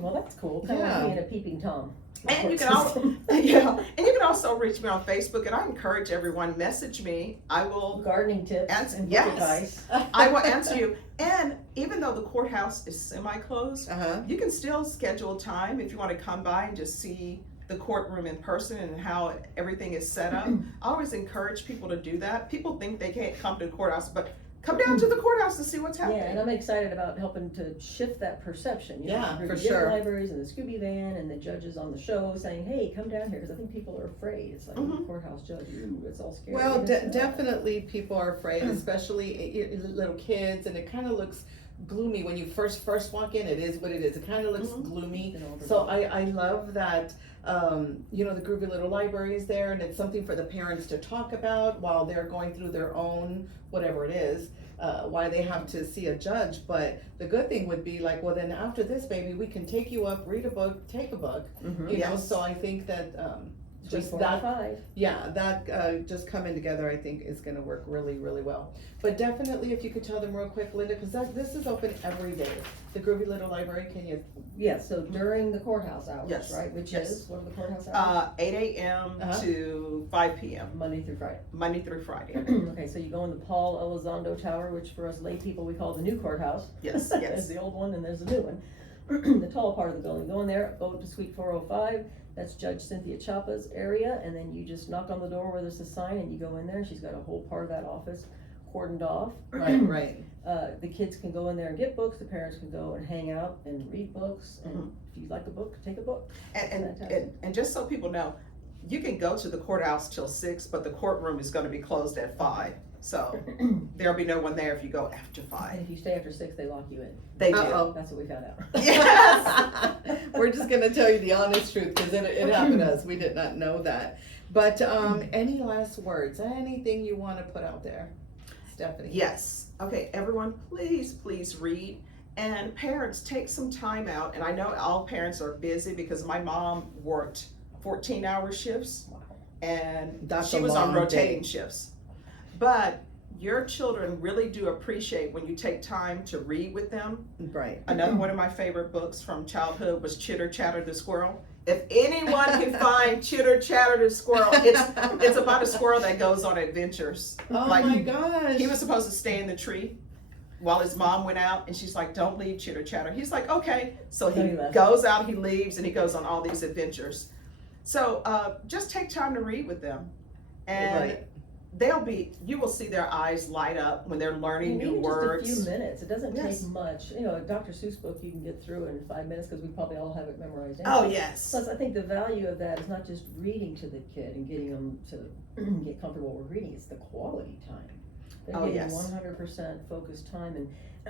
Well, that's cool, kinda Yeah. like being a peeping Tom. And you can also, yeah, and you can also reach me on Facebook, and I encourage everyone, message me. I will Gardening tips Answer- and book yes. advice. I will answer you. And even though the courthouse is semi-closed, Uh-huh. you can still schedule time if you want to come by and just see the courtroom in person and how everything is set up. I always encourage people to do that. People think they can't come to the courthouse, but come down to the courthouse to see what's Yeah, and happening. I'm excited about helping to shift that perception. You know, Yeah, the for Groovy Giving sure. Libraries and the Scooby van and the judges on the show saying, hey, come down here, because I think people are afraid. It's like, Mhm. courthouse judge, ooh, it's all scary. Well, And it's not. definitely people are afraid, especially little kids, and it kind of looks gloomy when you first walk in. It is what it is. It kind of looks Mhm. gloomy. And all the- So I love that, the Groovy Little Library is there, and it's something for the parents to talk about while they're going through their own, whatever it is, why they have to see a judge. But the good thing would be like, well, then after this, baby, we can take you up, read a book, take a book, Mhm. you know, Yes. so I think that, Between just 4 that, and 5. yeah, that just coming together, I think is gonna work really, really well. But definitely, if you could tell them real quick, Linda, because this is open every day. The Groovy Little Library, can you? Yeah, so during the courthouse hours, Yes. right, which Yes. is, what are the courthouse hours? 8 a.m. Uh-huh. to 5 p.m. Monday through Friday. Monday through Friday. Okay, so you go in the Paul Elizondo Tower, which for us lay people, we call the new courthouse. Yes, There's yes. the old one and there's the new one. The tall part of the building, go in there, go to suite 405, that's Judge Cynthia Chapa's area, and then you just knock on the door where there's a sign and you go in there, she's got a whole part of that office cordoned off. Right. The kids can go in there and get books, the parents can go and hang out and read books, and if you like a book, take a book. And just so people know, you can go to the courthouse till 6, but the courtroom is gonna be closed at 5. So there'll be no one there if you go after And 5. if you stay after 6, they lock you in. They do. Uh-oh. That's what we found out. Yes. We're just gonna tell you the honest truth, because it happened to us, we did not know that. But, any last words, anything you wanna put out there, Stephanie? Yes. Okay, everyone, please read. And parents, take some time out. And I know all parents are busy because my mom worked 14-hour shifts and That's she a was on long rotating day. shifts. But your children really do appreciate when you take time to read with them. Right. Another one of my favorite books from childhood was Chitter Chatter the Squirrel. If anyone can find Chitter Chatter the Squirrel, it's about a squirrel that goes on adventures. Oh Like, my gosh. He was supposed to stay in the tree while his mom went out, and she's like, don't leave, Chitter Chatter. He's like, okay. So he left. goes out, he leaves, and he goes on all these adventures. So just take time to read with them. And Right. you will see their eyes light up when they're learning new Even words. just a few minutes, it doesn't Yes. take much. You know, a Dr. Seuss book you can get through in 5 minutes because we probably all have it memorized. Oh, anyway. yes. Plus, I think the value of that is not just reading to the kid and getting them to get comfortable with reading, it's the quality time. They're Oh, getting yes. 100% focused time.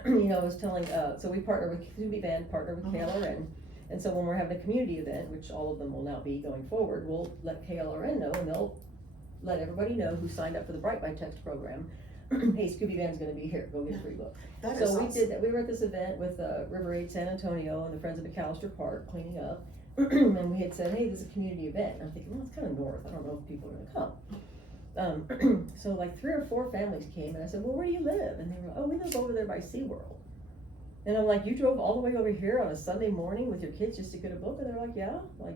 And, you know, I was telling, so we partner with Scooby Band, partner with KLRN. And so when we're having a community event, which all of them will now be going forward, we'll let KLRN know, and they'll let everybody know who signed up for the Bright by Text program. Hey, Scooby Band's gonna be here, go get a free book. That is So we awesome. did that, we were at this event with River Aid San Antonio and the Friends of McAllister Park cleaning up. And we had said, hey, this is a community event, and I'm thinking, well, it's kind of north, I don't know if people are gonna come. So like 3 or 4 families came, and I said, well, where do you live? And they were, oh, we live over there by SeaWorld. And I'm like, you drove all the way over here on a Sunday morning with your kids just to get a book? And they're like, yeah, like,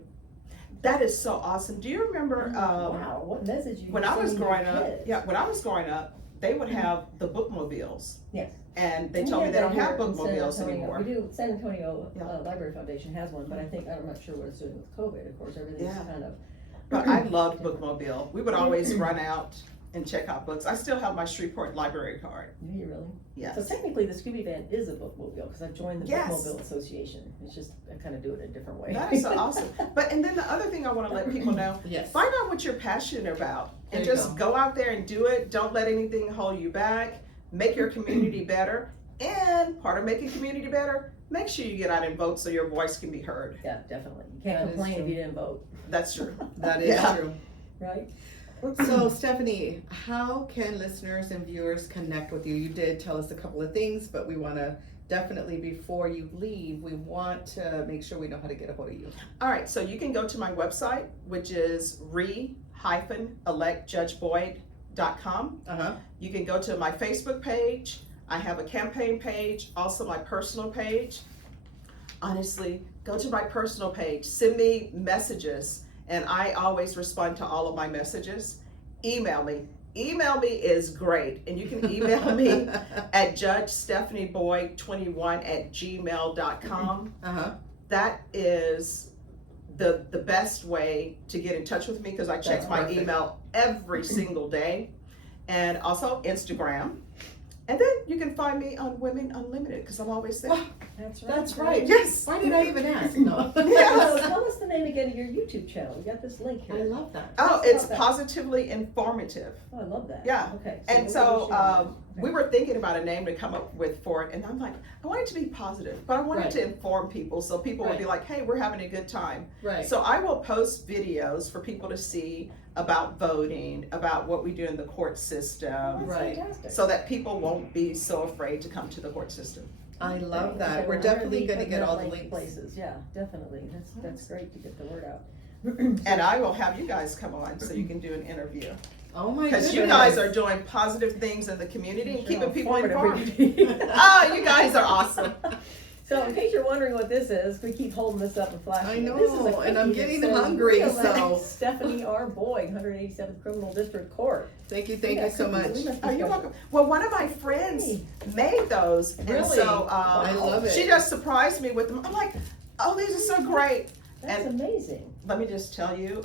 That is so awesome. Do you remember wow, what message you when I was sending your growing up? kids? Yeah, when I was growing up, they would have the Bookmobiles. Yes. And they We told me have they that don't have here in San Bookmobiles Antonio. anymore. We do, San Antonio Yeah. Library Foundation has one, but I think, I'm not sure what it's doing with COVID, of course, everything's Yeah. kind of. But I loved Bookmobile. We would always run out and check out books. I still have my Shreveport library card. Do you really? Yes. So technically, the Scooby Van is a bookmobile, because I've joined the Yes. Bookmobile Association, it's just, I kind of do it in a different way. That is so awesome. But and then the other thing I want to let people know, Yes. find out what you're passionate about and There you just go out there and do it. Don't let anything hold you back. Make your community better. And part of making community better, make sure you get out and vote so your voice can be heard. Yeah, definitely, you can't That is complain if true. you didn't vote, That's true. That is Yeah. true. right? So Stephanie, how can listeners and viewers connect with you? You did tell us a couple of things, but we want to definitely, before you leave, we want to make sure we know how to get a hold of you. All right, so you can go to my website, which is re-electjudgeboyd.com. Uh-huh. You can go to my Facebook page. I have a campaign page, also my personal page. Honestly, go to my personal page, send me messages, and I always respond to all of my messages. Email me. Email me is great, and you can email me at judgestephanieboyd21@gmail.com. Uh-huh. That is the best way to get in touch with me because I check That's my perfect. email every single day. And also Instagram. And then you can find me on Women Unlimited because I'm always there. That's right. That's right. Yes. Why did I even ask? No. So tell us the name again of your YouTube channel, we got this link I here. love that. Oh, Talk it's about that. positively informative. Oh, I love that. Yeah. Okay. And we'll so share that. we were thinking about a name to come up with for it, and I'm like, I want it to be positive, but I want Right. it to inform people so people will be like, hey, we're having a good time. Right. So I will post videos for people to see about voting, about what we do in the court system, That's Right. fantastic. so that people won't be so afraid to come to the court system. I love that. Okay, We're well, definitely really going to putting get that all the link links. Places, yeah, definitely, that's great to get the word out. And I will have you guys come on so you can do an interview. Oh my Because goodness. you guys are doing positive things in the community and keeping people informed. informed. Oh, you guys are awesome. So in case you're wondering what this is, we keep holding this up and flashing I it. know, This is a and I'm cookie that getting says, hungry, "Real so." life Stephanie R. Boyd, 187th Criminal District Court. Thank you Yeah, so cookies. much. We must be Oh, you're special. welcome. Well, one of my friends Hey. made those, and Really? so I love it. she just surprised me with them. I'm like, oh, these are so great. That's And- amazing. Let me just tell you,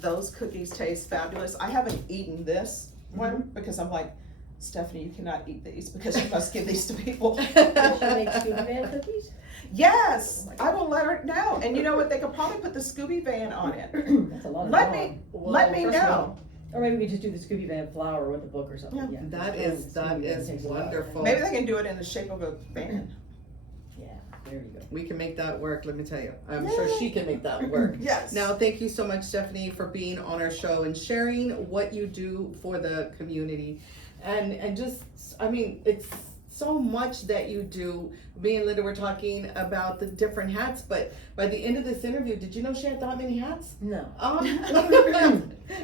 those cookies taste fabulous. I haven't eaten this one because I'm like, Stephanie, you cannot eat these because you must give these to people. Does she make Scooby Van cookies? Yes, Oh my I will let her know. And you know what? They could probably put the Scooby Van on it. That's a lot of Let dog. me Well, let me trust know. Or maybe we just do the Scooby Van flower with a book or something. Yeah. Yeah. That is wonderful. Maybe they can do it in the shape of a van. Yeah, there you go. We can make that work, let me tell you. I'm sure she can make that work. Yes. Now, thank you so much, Stephanie, for being on our show and sharing what you do for the community. And just, I mean, it's so much that you do. Me and Linda were talking about the different hats, but by the end of this interview, did you know she had that many hats? No.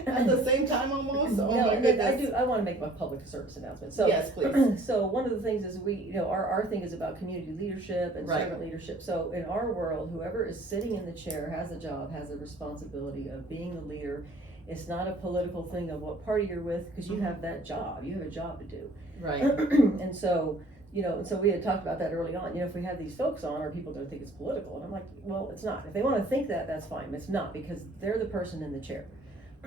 At the same time almost? Oh No, my and goodness. I want to make my public service announcement. So, Yes, please. So one of the things is our thing is about community leadership and Right. servant leadership. So in our world, whoever is sitting in the chair has a job, has a responsibility of being the leader. It's not a political thing of what party you're with, because you have that job. You have a job to do. Right. And so, and so we had talked about that early on. If we have these folks on, are people going to think it's political? And I'm like, well, it's not. If they want to think that, that's fine. But it's not, because they're the person in the chair.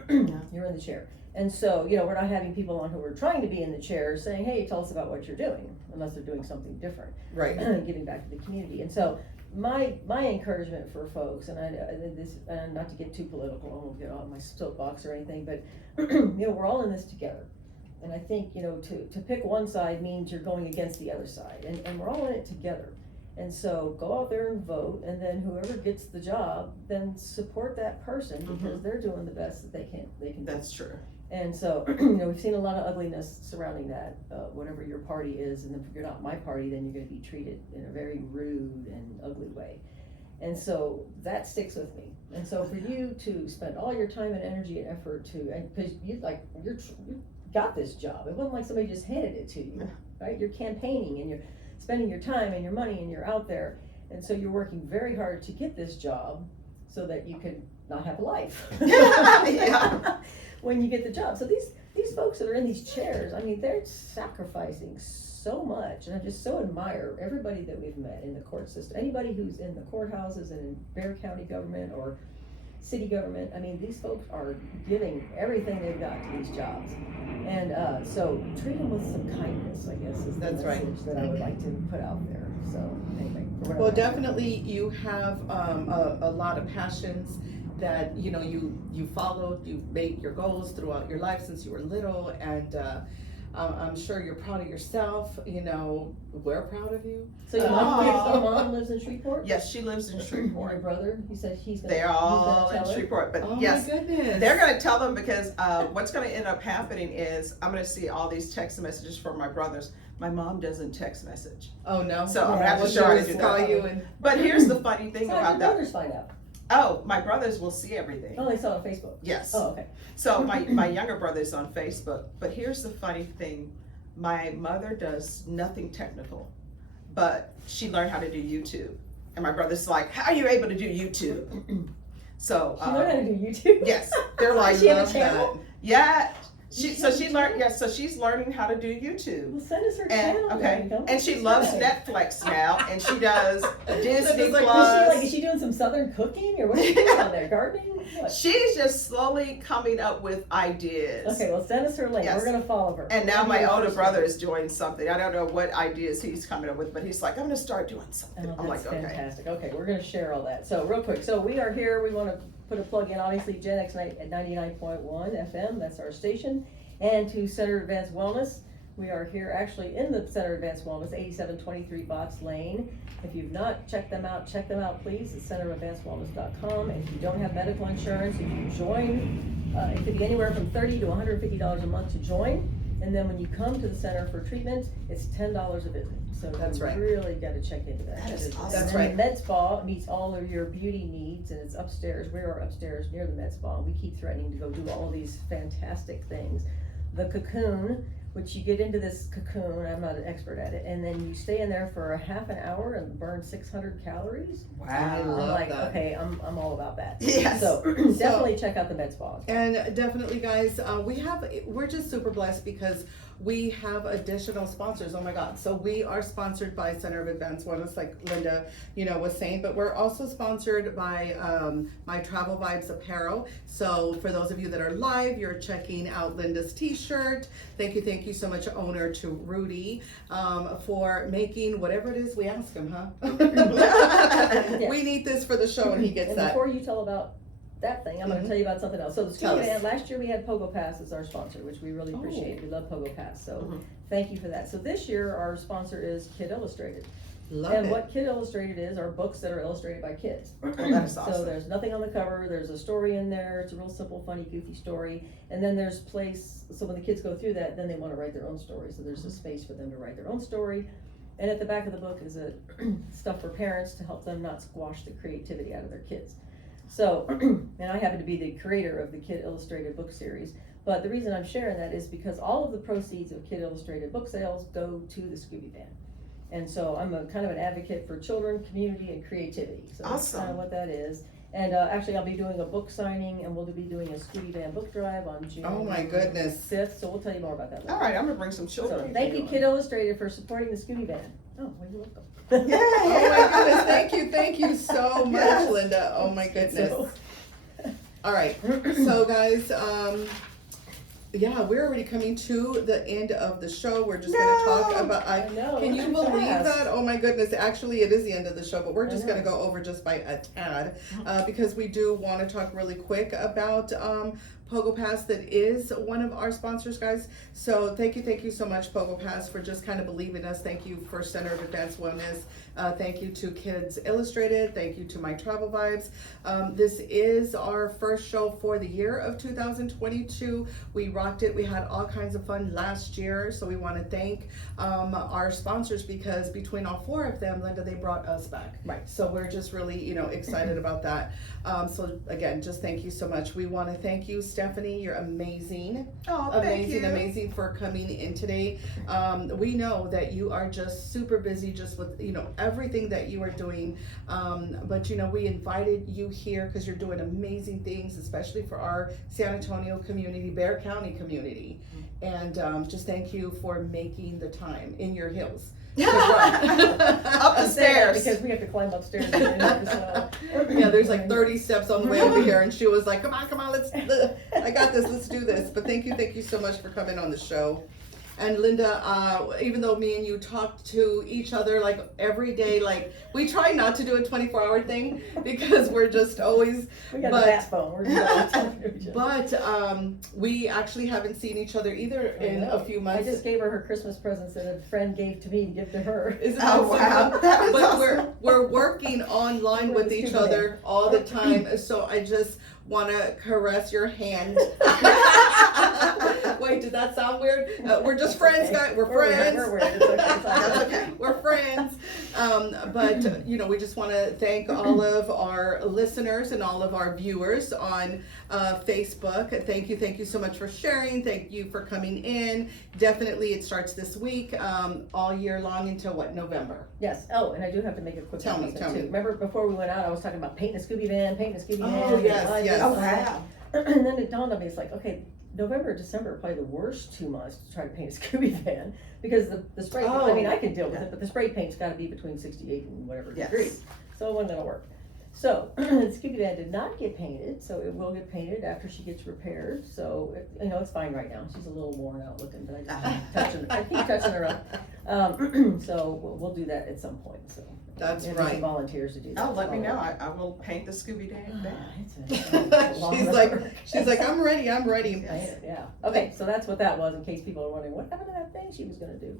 You're in the chair. And so, we're not having people on who are trying to be in the chair saying, hey, tell us about what you're doing, unless they're doing something different, Right. giving back to the community. And so my encouragement for folks, and and not to get too political, I won't get on my soapbox or anything, but we're all in this together. And I think, to pick one side means you're going against the other side, and we're all in it together. And so go out there and vote, and then whoever gets the job, then support that person, because they're doing the best that they can do. That's true. And so, we've seen a lot of ugliness surrounding that, whatever your party is, and if you're not my party, then you're gonna be treated in a very rude and ugly way. And so that sticks with me. And so for you to spend all your time and energy and effort because you got this job. It wasn't like somebody just handed it to you, right? You're campaigning and you're spending your time and your money and you're out there. And so you're working very hard to get this job so that you could not have a life. Yeah. When you get the job. So these folks that are in these chairs, I mean, they're sacrificing so much. And I just so admire everybody that we've met in the court system. Anybody who's in the courthouses and in Bexar County government or city government, I mean, these folks are giving everything they've got to these jobs. And so treat them with some kindness, I guess, is the That's right. message that I would like to put out there. So anyway. for whatever Well, I- definitely you have a lot of passions that you followed, you made your goals throughout your life since you were little, and I'm sure you're proud of yourself. We're proud of you. So your mom lives in Shreveport? Yes, she lives in My Shreveport. brother, he said he's gonna. They're he's all gonna in tell her. Shreveport, but Oh yes, my goodness. they're gonna tell them because what's gonna end up happening is I'm gonna see all these text messages from my brothers. My mom doesn't text message. Oh no. So I'm gonna Yeah, have to well, show her she to do was call that. you and But here's the funny thing So how did about your that. brothers find out? Oh, my brothers will see everything. Oh, they saw it on Facebook. Yes. Oh, okay. So my younger brother's on Facebook, but here's the funny thing. My mother does nothing technical, but she learned how to do YouTube. And my brother's like, how are you able to do YouTube? So, She learned how to do YouTube? yes, they're like, Does she have a love channel? yeah. She So has a she learned, channel? so she's learning how to do YouTube. Well, send us her And, channel. okay, then. and she Don't loves say. Netflix now, and she does Disney Is like- Plus. Is she doing some southern cooking or what is she doing on there? Gardening? What? She's just slowly coming up with ideas. Okay, well, send us her link. Yes. We're gonna follow her. And now We'll my be her older first brother one. is doing something. I don't know what ideas he's coming up with, but he's like, I'm gonna start doing something. Oh, I'm like, that's okay. fantastic. Okay, we're gonna share all that. So real quick, so we are here. We want to put a plug in, obviously, GenX at 99.1 FM. That's our station. And to Center Advanced Wellness, we are here actually in the Center Advanced Wellness, 8723 Box Lane. If you've not checked them out, please. It's centeradvancedwellness.com. And if you don't have medical insurance, if you join, it could be anywhere from $30 to $150 a month to join. And then when you come to the center for treatment, it's $10 a visit. So That's you right. really gotta check into that. That is And awesome. That's then right. the med spa meets all of your beauty needs, and it's upstairs. We are upstairs near the med spa. We keep threatening to go do all of these fantastic things. The cocoon, which you get into this cocoon, I'm not an expert at it, and then you stay in there for a half an hour and burn 600 calories. I I'm love like, that. okay, I'm all about that. Yes. So definitely check out the med spa. And definitely, guys, we're just super blessed because we have additional sponsors. Oh my God. So we are sponsored by Center of Advanced Wellness, like Linda, was saying, but we're also sponsored by My Travel Vibes Apparel. So for those of you that are live, you're checking out Linda's t-shirt. Thank you so much, owner, to Rudy, for making whatever it is we ask him, huh? Yes. We need this for the show, and he gets And that. before you tell about that thing, I'm gonna tell you about something else. So the Tell Scooby us. Band, last year we had Pogo Pass as our sponsor, which we really appreciate. We love Pogo Pass, so thank you for that. So this year, our sponsor is Kid Illustrated. Love And it. what Kid Illustrated is, are books that are illustrated by kids. Oh, that is So awesome. there's nothing on the cover, there's a story in there, it's a real simple, funny, goofy story. And then there's so when the kids go through that, then they wanna write their own story, so there's a space for them to write their own story. And at the back of the book is stuff for parents to help them not squash the creativity out of their kids. So, and I happen to be the creator of the Kid Illustrated book series, but the reason I'm sharing that is because all of the proceeds of Kid Illustrated book sales go to the Scooby Band. And so I'm a kind of an advocate for children, community, and creativity. So that's kind of Awesome. what that is. And actually, I'll be doing a book signing, and we'll be doing a Scooby Band book drive on June Oh my goodness. 5th, so we'll tell you more about that later. All right, I'm gonna bring some children. So thank you, Kid Illustrated, for supporting the Scooby Band. Oh, well, you're welcome. Yeah. Oh my goodness, thank you so much, Yes. Linda. Oh my goodness. So- All right, so guys, yeah, we're already coming to the end of the show. We're just gonna talk about, I know. can you too believe fast. that? Oh my goodness, actually it is the end of the show, but we're I just know. gonna go over just by a tad, because we do wanna talk really quick about, Pogo Pass, that is one of our sponsors, guys. So thank you so much, Pogo Pass, for just kind of believing us. Thank you for Center of Advanced Wellness. Thank you to Kids Illustrated. Thank you to My Travel Vibes. This is our first show for the year of 2022. We rocked it. We had all kinds of fun last year. So we want to thank our sponsors, because between all four of them, Linda, they brought us back. Right. So we're just really, excited about that. So again, just thank you so much. We want to thank you, Stephanie. You're amazing. Oh, thank you. Amazing for coming in today. We know that you are just super busy just with, everything that you are doing. But we invited you here because you're doing amazing things, especially for our San Antonio community, Bexar County community. And just thank you for making the time in your heels. Up the stairs. Because we have to climb upstairs. So. Yeah, there's like 30 steps on the way over here, and she was like, come on, I got this, let's do this. But thank you so much for coming on the show. And Linda, even though me and you talk to each other like every day, like we try not to do a 24-hour thing because we're just always, We got but- the bat phone. We're just always talking to each other. but we actually haven't seen each other either in a few I months. just gave her Christmas presents that a friend gave to me to give to her. Isn't that Oh, wow. so That good? is But awesome. we're working online with each other all the time, so I just want to caress your hand. Wait, did that sound weird? We're just friends, guys. We're friends. We're weird. It's okay. It's all That's good. okay. We're friends. But we just want to thank all of our listeners and all of our viewers on Facebook. Thank you so much for sharing. Thank you for coming in. Definitely, it starts this week, all year long until November. Yes. Oh, and I do have to make a quick Tell me, announcement tell too. me. Remember before we went out, I was talking about painting a Scooby van, Oh, yes, and yes. Oh, all that. wow. And then it dawned on me, it's like, okay, November, December are probably the worst 2 months to try to paint a Scooby van because the spray, Oh. I mean, I can deal with it, but the spray paint's gotta be between 68 and whatever Yes. degrees. So it wasn't gonna work. So the Scooby van did not get painted, so it will get painted after she gets repaired. So, it's fine right now. She's a little worn out looking, but I keep touching her up. So we'll do that at some point, so. That's We have some right. volunteers to do that. Oh, let me so- know. I will paint the Scooby Doo van. It's a long work. She's like, I'm ready. Yeah, okay, so that's what that was, in case people are wondering, what happened to that thing she was gonna do?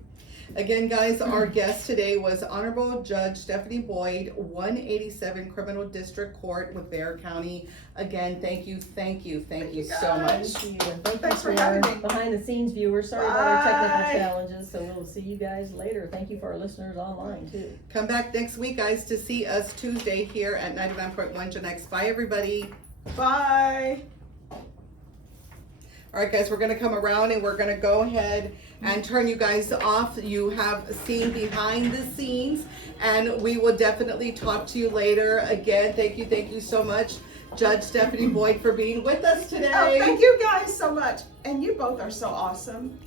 Again, guys, our guest today was Honorable Judge Stephanie Boyd, 187 Criminal District Court with Bexar County Again, thank you Thank you, so guys. much. Thank you, and thank Thanks you for for having our me. behind the scenes viewers. Sorry about our technical Bye. challenges, so we'll see you guys later. Thank you for our listeners online too. Come back next week, guys, to see us Tuesday here at 99.1 GenX. Bye, everybody. Bye. All right, guys, we're gonna come around and we're gonna go ahead and turn you guys off. You have seen behind the scenes, and we will definitely talk to you later. Again, thank you so much, Judge Stephanie Boyd, for being with us today. Oh, thank you guys so much. And you both are so awesome.